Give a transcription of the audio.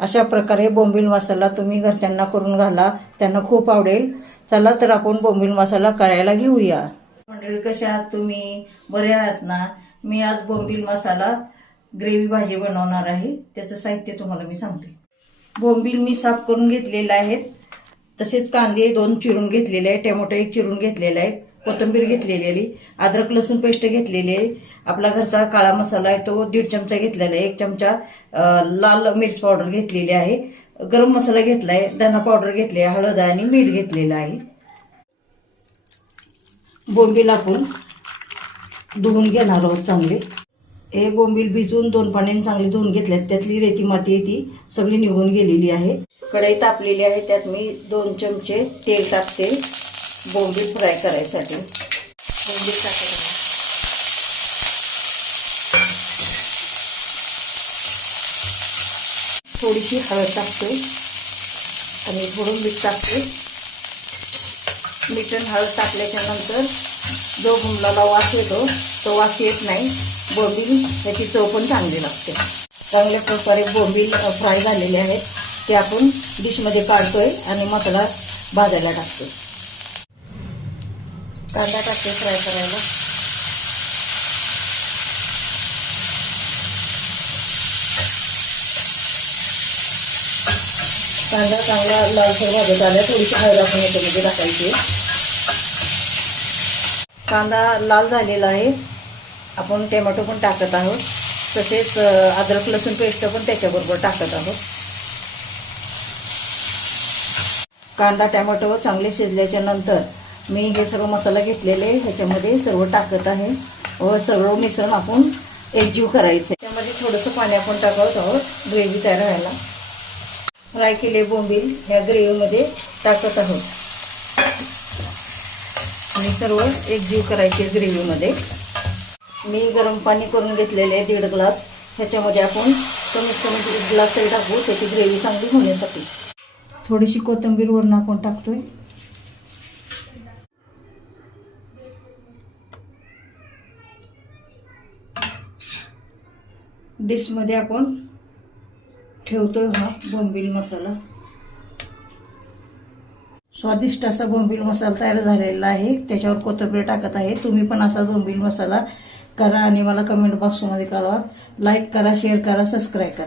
अशा प्रकारे बोंबील मसाला तुम्ही घरच्यांना करून घाला, त्यांना खूप आवडेल. चला तर आपण बोंबील मसाला करायला घेऊया. मंडळी, कशा आहात तुम्ही? बरे आहात ना? मी आज बोंबील मसाला ग्रेव्ही भाजी बनवणार आहे. त्याचं साहित्य तुम्हाला मी सांगते. बोंबील मी साफ करून घेतलेले आहेत. तसेच कांदे 2 चिरून घेतलेले आहे, टोमॅटो 1 चिरून घेतलेला आहे, कोथिंबीर घेतलेली आहे, अद्रक लसूण पेस्ट घेतलेली आहे, आपला घरचा काळा मसाला आहे तो 1.5 चमचा घेतलेला आहे, 1 चमचा लाल मिर्च पावडर घेतलेली आहे, गरम मसाला घेतलाय, धना पावडर घेतली आहे, हळद आणि मीठ घेतलेलं आहे. बोंबील आपण धुवून घेणार आहोत चांगले. हे बोंबील भिजवून 2 पाण्याने चांगले धुवून घेतल्यात. त्यातली रेती माती ती सगळी निघून गेलेली आहे. कढई तापलेली आहे, त्यात मी 2 चमचे तेल टाकते बोंबील फ्राय करायसाठी. बोंबील टाकायला थोडीशी हळद टाकते आणि थोडं मीठ टाकते. मीठ आणि हळद टाकल्याच्या नंतर जो बोंबलाला वास येतो तो वास येत नाही. बोंबील त्याची चव पण चांगली लागते. चांगल्या प्रकारे बोंबील फ्राय झालेले आहेत. ते आपण डिशमध्ये काढतोय आणि मसाला भाजायला टाकतो. कांदा टाकते फ्राय करायला. कांदा चांगला लालसर भाजत आला. थोडीशी हळद आपण याच्यामध्ये टाकायची. कांदा लाल झालेला आहे. आपण टोमॅटो पण टाकत आहोत. तसेच अद्रक लसूण पेस्ट पण त्याच्याबरोबर टाकत आहोत. कांदा टोमॅटो चांगले शिजल्याच्या नंतर मी हे सर्व मसाला घेतलेले ह्याच्यामध्ये सर्व टाकत आहे व सर्व मिश्रण आपण एकजीव करायचं. त्यामध्ये थोडंसं पाणी आपण टाकत आहोत ग्रेव्ही तयार व्हायला. फ्राय केले बोंबील ह्या ग्रेव्हीमध्ये टाकत आहोत आणि सर्व एकजीव करायचे ग्रेव्हीमध्ये. मी गरम पाणी करून घेतलेले आहे 1.5 ग्लास. ह्याच्यामध्ये आपण कमीत कमी 1 ग्लास तरी टाकू, त्याची ग्रेव्ही चांगली होण्यासाठी. थोडीशी कोथिंबीर वरून आपण टाकतोय. डिशमध्ये आपण ठेवतोय हा बोंबील मसाला. स्वादिष्ट असा बोंबील मसाला तयार झालेला आहे. त्याच्यावर कोथिंबीर टाकत आहे. तुम्ही पण असा बोंबील मसाला करा आणि मला कमेंट बॉक्समध्ये कळवा. लाईक करा, शेअर करा, सबस्क्राईब करा.